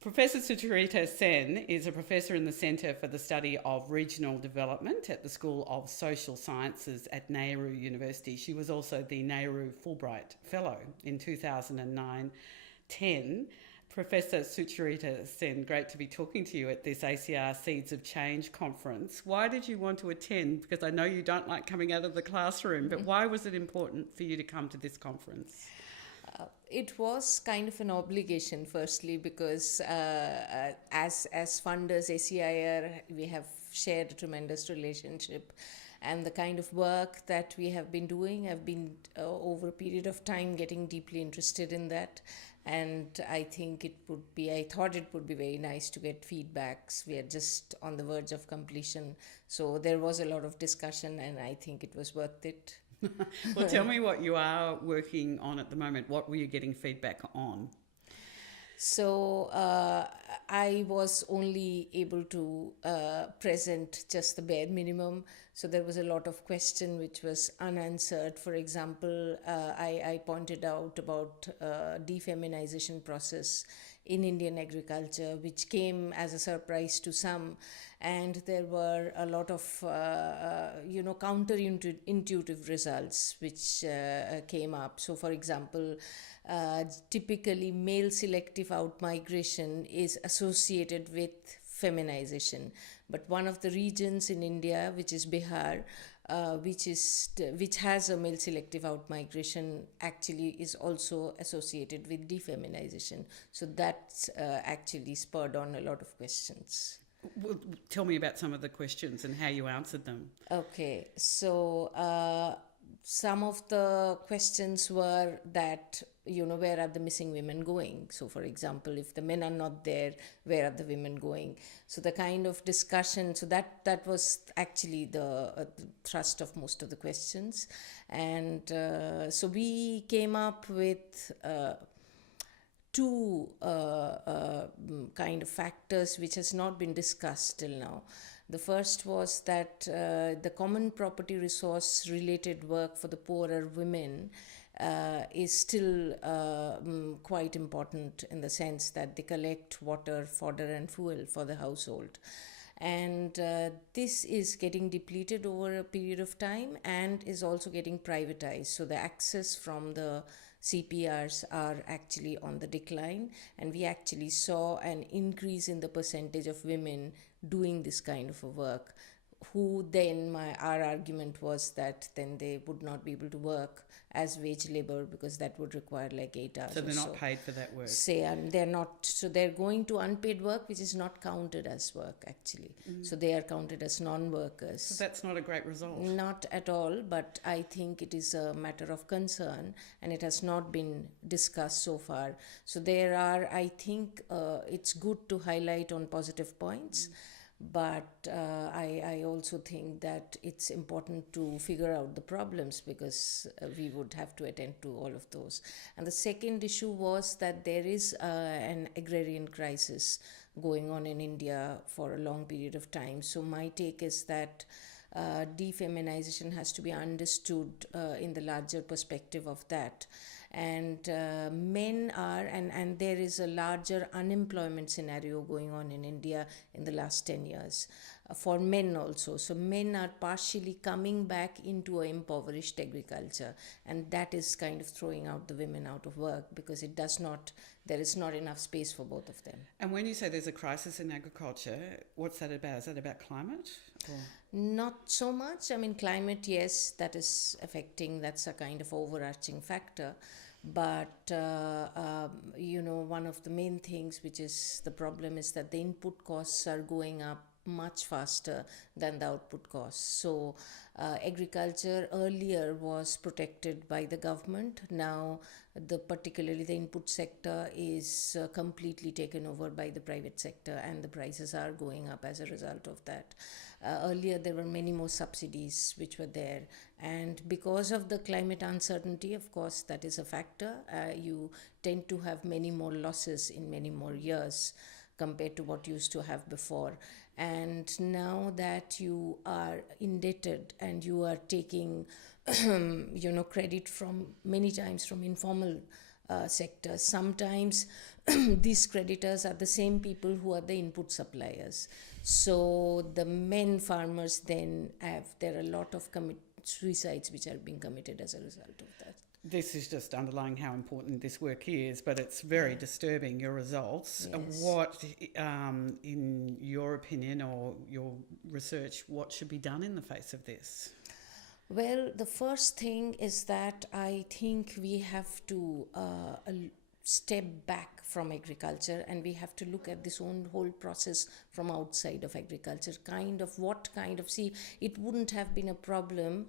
Professor Sucharita Sen is a professor in the Centre for the Study of Regional Development at the School of Social Sciences at Nehru University. She was also the Nehru Fulbright Fellow in 2009-10. Professor Sucharita Sen, great to be talking to you at this ACR Seeds of Change conference. Why did you want to attend? Because I know you don't like coming out of the classroom, but why was it important for you to come to this conference? It was kind of an obligation, firstly, because as funders, ACIR, we have shared a tremendous relationship, and the kind of work that we have been doing, I've been over a period of time getting deeply interested in that, and I thought it would be very nice to get feedbacks. We are just on the verge of completion, so there was a lot of discussion, and I think it was worth it. Well, tell me what you are working on at the moment. What were you getting feedback on? So I was only able to present just the bare minimum. So there was a lot of question which was unanswered. For example, I pointed out about defeminization process in Indian agriculture, which came as a surprise to some, and there were a lot of counterintuitive results which came up. So, for example, typically male selective outmigration is associated with feminization, but one of the regions in India, which is Bihar, which has a male selective outmigration, actually is also associated with defeminization. So that's actually spurred on a lot of questions. Well, tell me about some of the questions and how you answered them. Okay, so some of the questions were that, where are the missing women going? So, for example, if the men are not there, where are the women going? So the kind of discussion, so that was actually the thrust of most of the questions. And so we came up with two kind of factors which has not been discussed till now. The first was that the common property resource related work for the poorer women is still quite important, in the sense that they collect water, fodder, and fuel for the household. And this is getting depleted over a period of time and is also getting privatized. So the access from the CPRs are actually on the decline, and we actually saw an increase in the percentage of women doing this kind of a work, who then our argument was that then they would not be able to work as wage labor, because that would require like 8 hours So or they're so. not paid for that work. Say, and they're not, so they're going to unpaid work, which is not counted as work actually. So they are counted as non-workers. So that's not a great result. Not at all, but I think it is a matter of concern, and it has not been discussed so far. So there are, I think it's good to highlight on positive points, but I also think that it's important to figure out the problems, because we would have to attend to all of those. And the second issue was that there is an agrarian crisis going on in India for a long period of time. So my take is that defeminization has to be understood in the larger perspective of that. And men are, and there is a larger unemployment scenario going on in India in the last 10 years for men also. So men are partially coming back into an impoverished agriculture, and that is kind of throwing out the women out of work, because there is not enough space for both of them. And when you say there's a crisis in agriculture, what's that about? Is that about climate? Or? Not so much. I mean, climate, yes, that's a kind of overarching factor. But, one of the main things which is the problem is that the input costs are going up much faster than the output costs. So agriculture earlier was protected by the government. Now particularly the input sector is completely taken over by the private sector, and the prices are going up as a result of that. Earlier there were many more subsidies which were there, and because of the climate uncertainty, of course, that is a factor. You tend to have many more losses in many more years compared to what you used to have before. And now that you are indebted and you are taking credit from many times from informal sectors. Sometimes these creditors are the same people who are the input suppliers. So the men farmers then there are a lot of suicides which are being committed as a result of that. This is just underlying how important this work is, but it's very disturbing, your results. Yes. What, in your opinion or your research, what should be done in the face of this? Well, the first thing is that I think we have to step back from agriculture, and we have to look at this whole process from outside of agriculture. See, it wouldn't have been a problem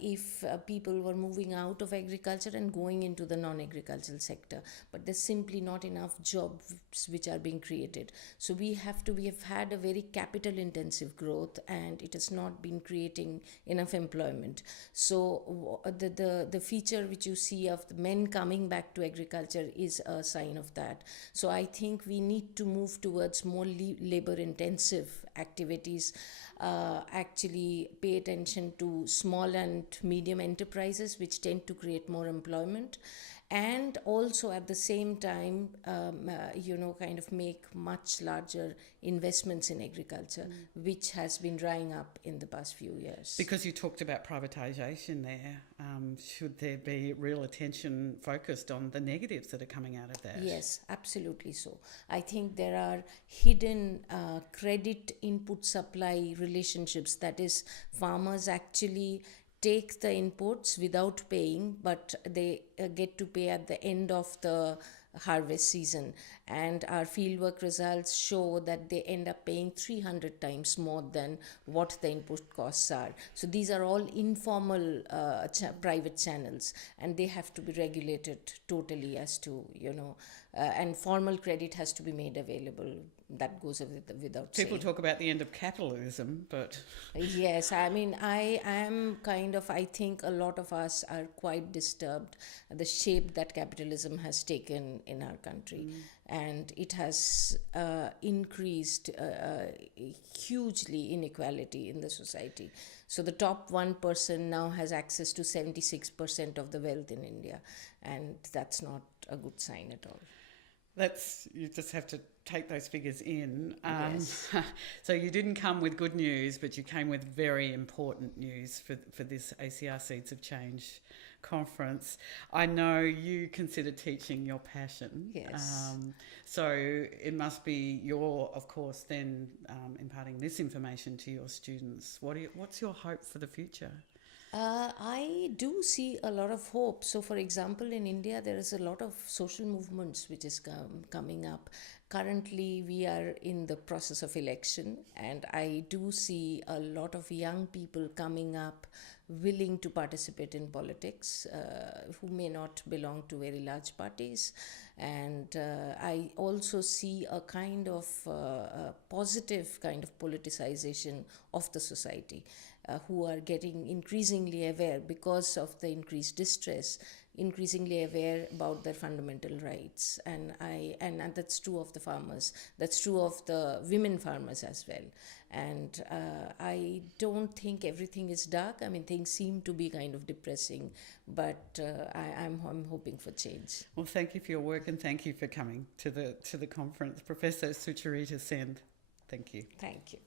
if people were moving out of agriculture and going into the non-agricultural sector, but there's simply not enough jobs which are being created. So we have had a very capital intensive growth, and it has not been creating enough employment. So the feature which you see of the men coming back to agriculture is a sign of that. So I think we need to move towards more labor intensive activities, actually pay attention to small and medium enterprises which tend to create more employment, and also at the same time kind of make much larger investments in agriculture, which has been drying up in the past few years. Because you talked about privatisation there, should there be real attention focused on the negatives that are coming out of that? Yes, absolutely so. I think there are hidden credit input supply relationships, that is, farmers actually take the inputs without paying, but they get to pay at the end of the harvest season, and our fieldwork results show that they end up paying 300 times more than what the input costs are. So these are all informal private channels, and they have to be regulated totally as to, and formal credit has to be made available. That goes without saying. People talk about the end of capitalism, but... Yes, I mean, I think a lot of us are quite disturbed at the shape that capitalism has taken in our country. And it has increased hugely inequality in the society. So the top 1% now has access to 76% of the wealth in India, and that's not a good sign at all. You just have to take those figures in. Yes. So you didn't come with good news, but you came with very important news for this ACR Seeds of Change conference. I know you consider teaching your passion. Yes. So it must be you're, of course, then imparting this information to your students. What's your hope for the future? I do see a lot of hope. So, for example, in India, there is a lot of social movements which is coming up. Currently, we are in the process of election, and I do see a lot of young people coming up willing to participate in politics, who may not belong to very large parties. And I also see a kind of positive kind of politicization of the society, who are getting increasingly aware, because of the increased distress, increasingly aware about their fundamental rights. And that's true of the farmers. That's true of the women farmers as well. And I don't think everything is dark. I mean, things seem to be kind of depressing, but I'm hoping for change. Well, thank you for your work, and thank you for coming to the conference. Professor Sucharita Sen, thank you. Thank you.